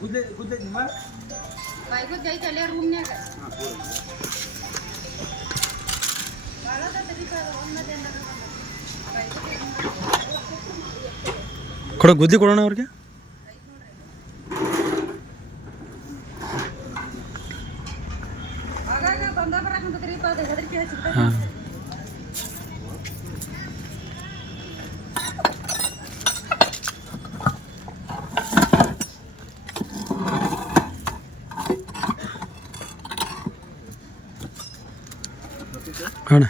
ಗುದ್ದೆ ಗುದ್ದೆ ನಿಮ್ಮ ಐತೆ ಅಲ್ಲೇ ರೂಮ್ನ್ಯಾಗ ಕೊಡ ಗುದ್ದಿ ಕೊಡೋಣ ಅವ್ರಿಗೆ ಹಾಂ. ಅಣ್ಣ.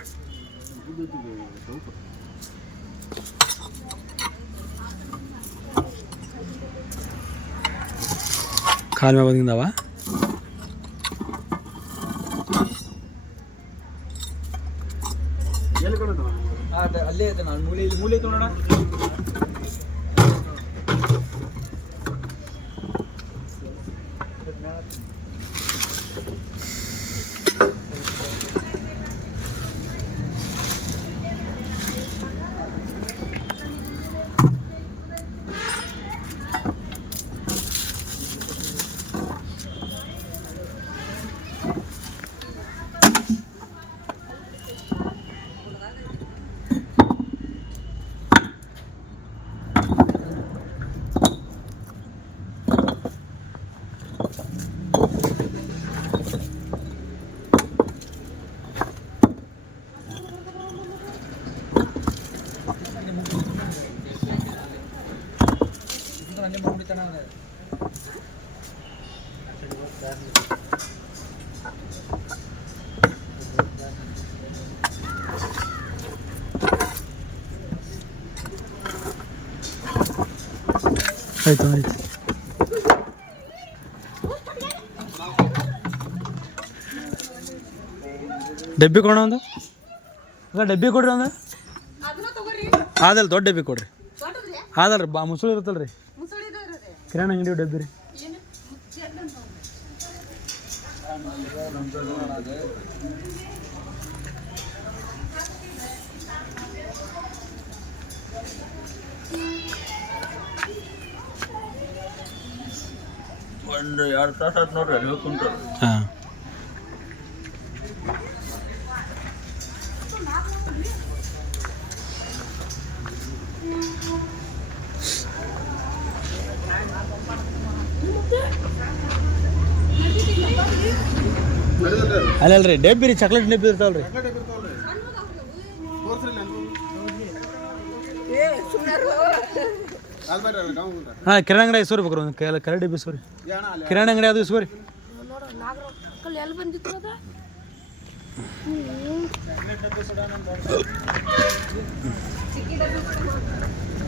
ಕಾಲ್ ಮ್ಯಾಗ ಬಂದಿಂದವ ಅಲ್ಲೇ ಐತೆ ನಾನು ಮೂಲೆ ಮೂಲೆ ತೊಗೊಳೋಣ ಅಲ್ಲೇ ಮಾಡ್ಬಿಡ್ತಾನ ಆಯ್ತು ಆಯ್ತು. ಡಬ್ಬಿ ಕೊಡೋಣ ಒಂದು? ಅಲ್ಲ ಡಬ್ಬಿ ಕೊಡ್ರಿ ಒಂದು? ಅದನ್ನ ತಗೋರಿ. ಆದಲ್ಲ ದೊಡ್ಡ ಡಬ್ಬಿ ಕೊಡ್ರಿ. ಆದಲ್ರಿ ಬಾ ಮುಸುಳು ಇರುತ್ತಲ್ಲ ರೀ ಮುಸುಳಿದವ್ರಿ ಕಿರಾಣಿ ಅಂಗಡಿ ಡಬ್ಬಿ ರೀ? ಏನು ಚೆಂದ ಅಂತ ಒಂದು ಎರಡು ತಾಸು ಆಯ್ತು ನೋಡ್ರಿ ಅಲ್ಲಿ ಹೋಗ್ಕೊಂಡ್ರು ಹಾಂ. ಅಲ್ಲಲ್ರಿ ಡಬ್ಬಿ ರೀ ಚಾಕ್ಲೇಟ್ ಡಬ್ಬಿ ಇರ್ತಾವಲ್ಲ ರೀ ಹಾಂ ಕಿರಾಣಿ ಅಂಗಡಿ ಇಸ್ಕೋರಿ ಬೇಕ್ರಿ ಒಂದು ಕೈ ಕರೆ ಡಬ್ಬಿ ಇಸ್ಕೋರಿ ಕಿರಾಣಿ ಅಂಗಡಿ ಅದು ಇಸ್ಕೋರಿ ಎಲ್ಲಿ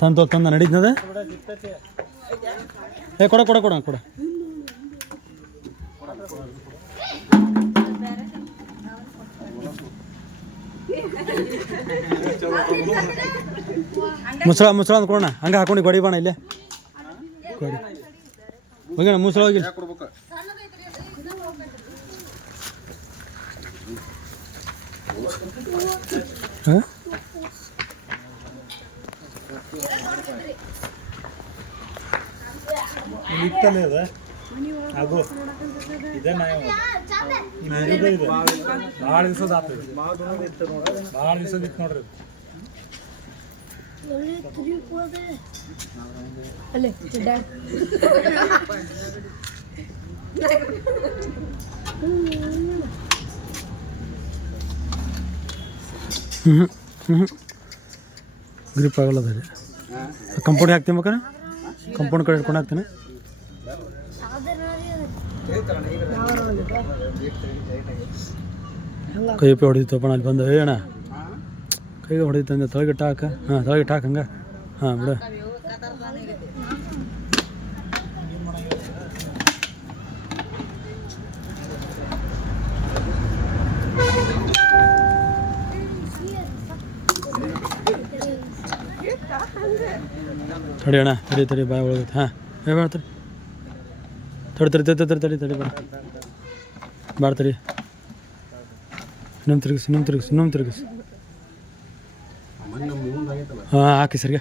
ತಂದು ತಂದು ನಡೀತದ? ಏ, ಕೊಡ ಕೊಡ ಕೊಡ ಕೊಡ. ಮುಸಳ ಮುಸಳ ಅಂತ ಕೊಡೋಣ. ಹಂಗೆ ಹಾಕೊಂಡು ಗೋಡಿ ಬಾಣ ಇಲ್ಲೇ. ಗೋಡಿ. ಹೋಗೋಣ ಮುಸಳ ಹೋಗಿ. ಹಾಂ? ಇತ್ತಲೇ ಅದ. ಹಾಗೂ ಇದನ್ನ ಇದು ಭಾಳ ದಿವಸದ ಆಗ್ತದೆ ಭಾಳ ದಿವಸದ ಇತ್ತು ನೋಡ್ರಿ ಗ್ರಿಪ್ ಆಗಲ್ಲ ಕಂಪೌಂಡ್ ಹಾಕ್ತೀನಿ ಬೇಕಾರೆ ಕಂಪೌಂಡ್ ಕಡೆ ಹಿಡ್ಕೊಂಡು ಹಾಕ್ತೀನಿ. ಕೈ ಪೈ ಹೊಡಿತಪ್ಪ ಅಲ್ಲಿ ಬಂದು. ಹೇಳೋಣ ಕೈಗೆ ಅಂದ್ರೆ ತೊಳಗೆ ಹಾಕ. ಹಾಂ, ತೊಳಗಿಟ್ಟು ಹಾಕ ಹಂಗೆ. ಹಾಂ, ಬಿಡ. ತಡಿ ಅಣ್ಣ, ತಡಿ ತಡಿ, ಬಾಯ್ ಒಳಗೈತೆ. ಹಾಂ ಏ ಬೇಡ ತಡಿ ತಡಿ ತಡಿ ತಡಿ ತಡಿ ತಡಿ ತಡಿ ಬೇಡ ಬೇಡ ತಡಿ. ಇನ್ನೊಂದು ತಿರುಗಿಸಿ ಇನ್ನೊಂದು ತಿರುಗಿಸಿ ಇನ್ನೊಂದು ತಿರುಗಿಸಿ. ಹಾಂ ಹಾಕಿ ಸರ್ಗೆ.